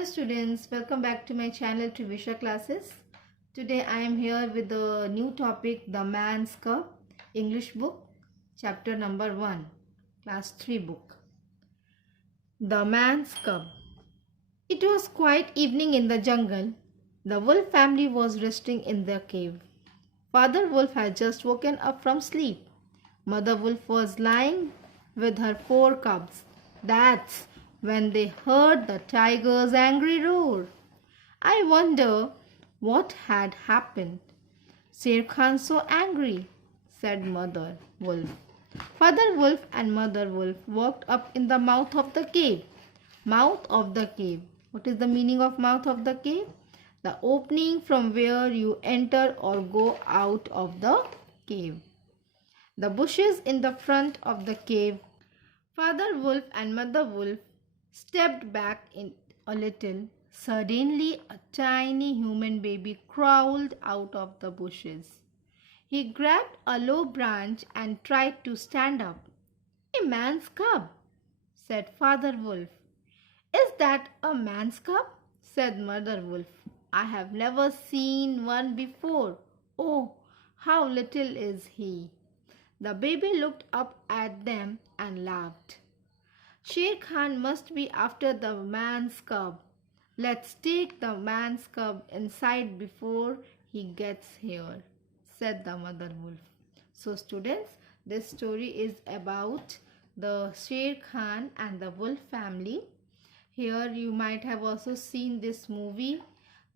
Hello students, welcome back to my channel Trivisha Classes. Today I am here with the new topic, The Man's Cub, English book, chapter number 1, class 3 book. The Man's Cub. It was quiet evening in the jungle. The wolf family was resting in their cave. Father wolf had just woken up from sleep. Mother wolf was lying with her 4 cubs. That's when they heard the tiger's angry roar. I wonder what had happened. Sher Khan so angry, said Mother Wolf. Father Wolf and Mother Wolf walked up in the mouth of the cave. Mouth of the cave. What is the meaning of mouth of the cave? The opening from where you enter or go out of the cave. The bushes in the front of the cave. Father Wolf and Mother Wolf stepped back in a little. Suddenly, a tiny human baby crawled out of the bushes. He grabbed a low branch and tried to stand up. A man's cub, said Father Wolf. Is that a man's cub? Said Mother Wolf. I have never seen one before. Oh, how little is he. The baby looked up at them and laughed. Sher Khan must be after the man's cub. Let's take the man's cub inside before he gets here, said the Mother Wolf. So students, this story is about the Sher Khan and the wolf family. Here you might have also seen this movie,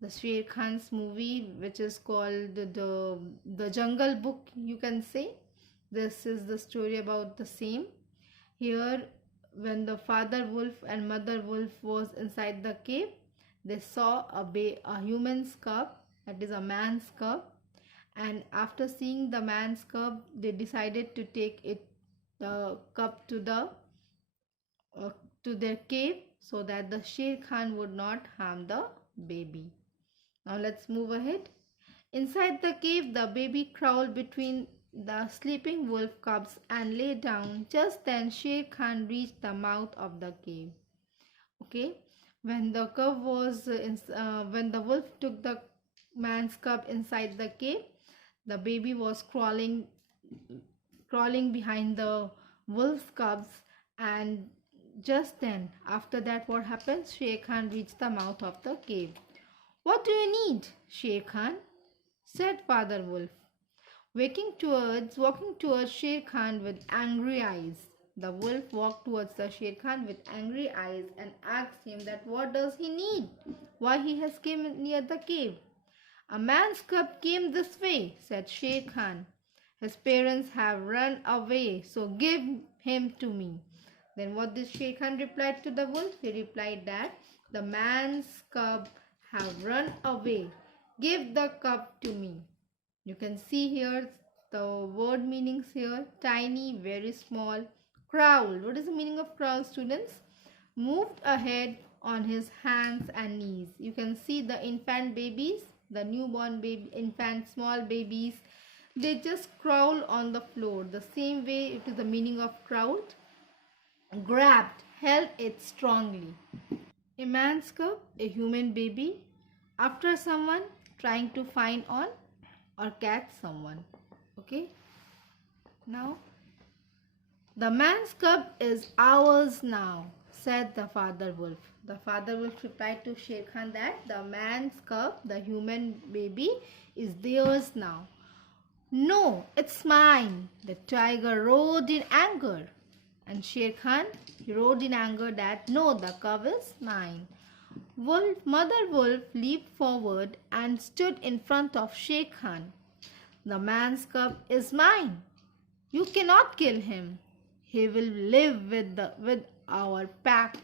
the Sher Khan's movie, which is called the Jungle Book, you can say. This is the story about the same. Here, when the father wolf and mother wolf was inside the cave, they saw a human's cub, that is a man's cub, and after seeing the man's cub, they decided to take the cub to their cave so that the Sher Khan would not harm the baby. Now let's move ahead. Inside the cave, the baby crawled between the sleeping wolf cubs and lay down. Just then Sher Khan reached the mouth of the cave. Okay, when the wolf took the man's cub inside the cave, the baby was crawling behind the wolf's cubs, and just then after that what happens? Sher Khan reached the mouth of the cave. What do you need, Sher Khan? Said Father Wolf, walking towards Sher Khan with angry eyes. The wolf walked towards the Sher Khan with angry eyes and asked him that what does he need, why he has come near the cave. A man's cub came this way, said Sher Khan. His parents have run away, so give him to me. Then what did Sher Khan reply to the wolf? He replied that the man's cub have run away. Give the cub to me. You can see here the word meanings here. Tiny, very small. Crawled. What is the meaning of crawl, students? Moved ahead on his hands and knees. You can see the infant babies, the newborn baby, infant small babies. They just crawl on the floor. The same way it is the meaning of crawled. Grabbed, held it strongly. A man's cub, a human baby, after someone trying to find on or catch someone. Okay, now the man's cub is ours now, said the father wolf. The father wolf replied to Sher Khan that the man's cub, the human baby, is theirs now. No, it's mine, the tiger roared in anger. And Sher Khan, he roared in anger that no, the cub is mine. Mother wolf leaped forward and stood in front of Sher Khan. The man's cub is mine. You cannot kill him. He will live with our pack.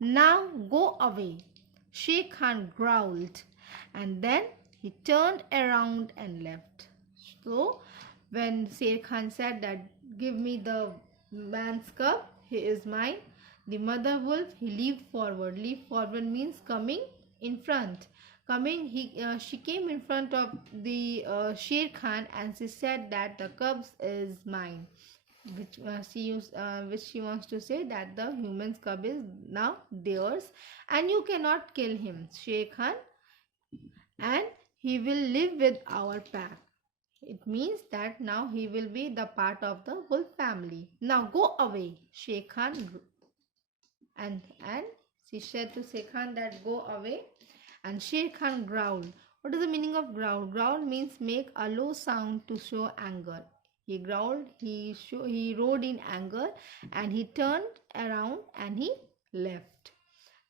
Now go away. Sher Khan growled, and then he turned around and left. So when Sher Khan said that give me the man's cub, he is mine, the mother wolf, he leaped forward. Leap forward means coming in front. She came in front of the Sher Khan and she said that the cubs is mine. which she wants to say that the human's cub is now theirs and you cannot kill him, Sher Khan, and he will live with our pack. It means that now he will be the part of the wolf family. Now go away, Sher Khan. And she said to Sher Khan that go away. And Sher Khan growled. What is the meaning of growl? Growl means make a low sound to show anger. He growled, he roared in anger, and he turned around and he left.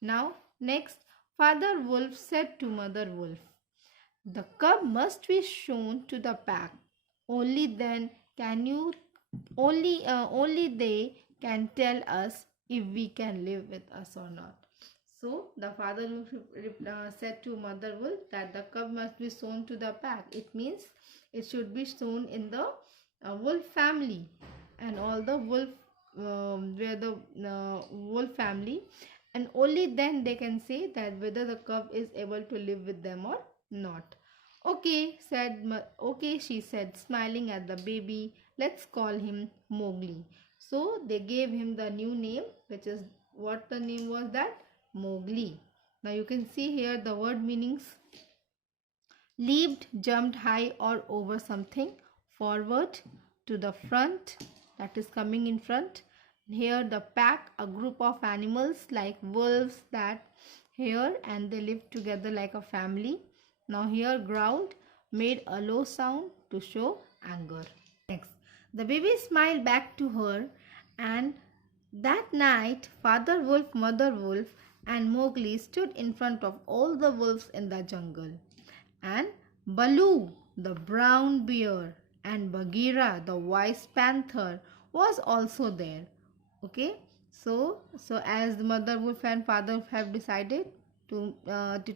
Now next, Father Wolf said to Mother Wolf, the cub must be shown to the pack. Only then can you only they can tell us if we can live with us or not. So the father wolf said to Mother Wolf that the cub must be shown to the pack. It means it should be shown in the wolf family, and all the wolf where the wolf family, and only then they can say that whether the cub is able to live with them or not. Okay, okay, she said, smiling at the baby. Let's call him Mowgli. So they gave him the new name, which is what the name was, that Mowgli. Now you can see here the word meanings. Leaped, jumped high or over something. Forward, to the front, that is coming in front. Here the pack, a group of animals like wolves that here, and they live together like a family. Now here growled, made a low sound to show anger. Next, the baby smiled back to her, and that night Father Wolf, Mother Wolf and Mowgli stood in front of all the wolves in the jungle. And Baloo, the brown bear, and Bagheera, the wise panther, was also there. Okay, so as the Mother Wolf and Father Wolf have decided to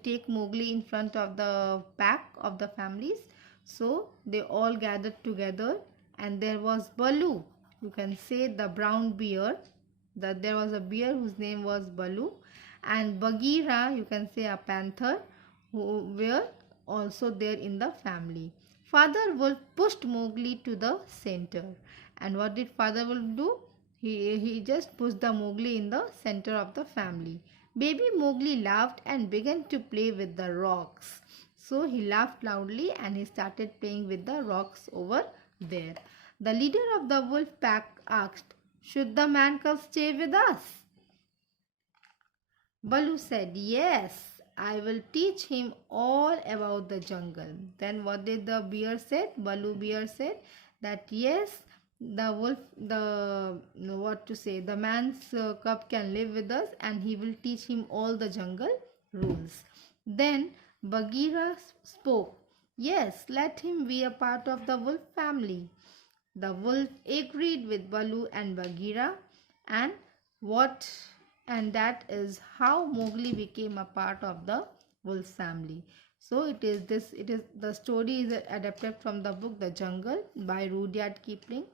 take Mowgli in front of the pack of the families, so they all gathered together, and there was Baloo. You can say the brown bear. That there was a bear whose name was Baloo, and Bagheera, you can say a panther, who were also there in the family. Father Wolf pushed Mowgli to the center, and what did Father Wolf do? He just pushed the Mowgli in the center of the family. Baby Mowgli laughed and began to play with the rocks. So he laughed loudly and he started playing with the rocks over there. The leader of the wolf pack asked, should the man cub stay with us? Baloo said, yes, I will teach him all about the jungle. Then what did the bear said? Baloo bear said that yes, the wolf, the man's cub can live with us and he will teach him all the jungle rules. Then Bagheera spoke, yes, let him be a part of the wolf family. The wolf agreed with Baloo and Bagheera, and that is how Mowgli became a part of the wolf family. So the story is adapted from the book The Jungle by Rudyard Kipling.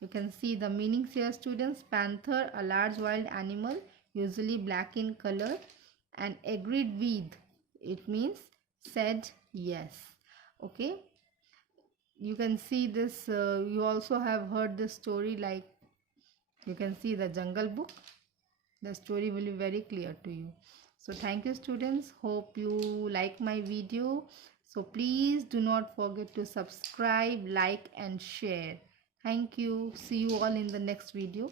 You can see the meanings here, students. Panther, a large wild animal, usually black in color, and agreed with, it means said yes. Okay, you can see this, you also have heard this story, like you can see the Jungle Book. The story will be very clear to you. So thank you, students. Hope you like my video. So please do not forget to subscribe, like and share. Thank you. See you all in the next video.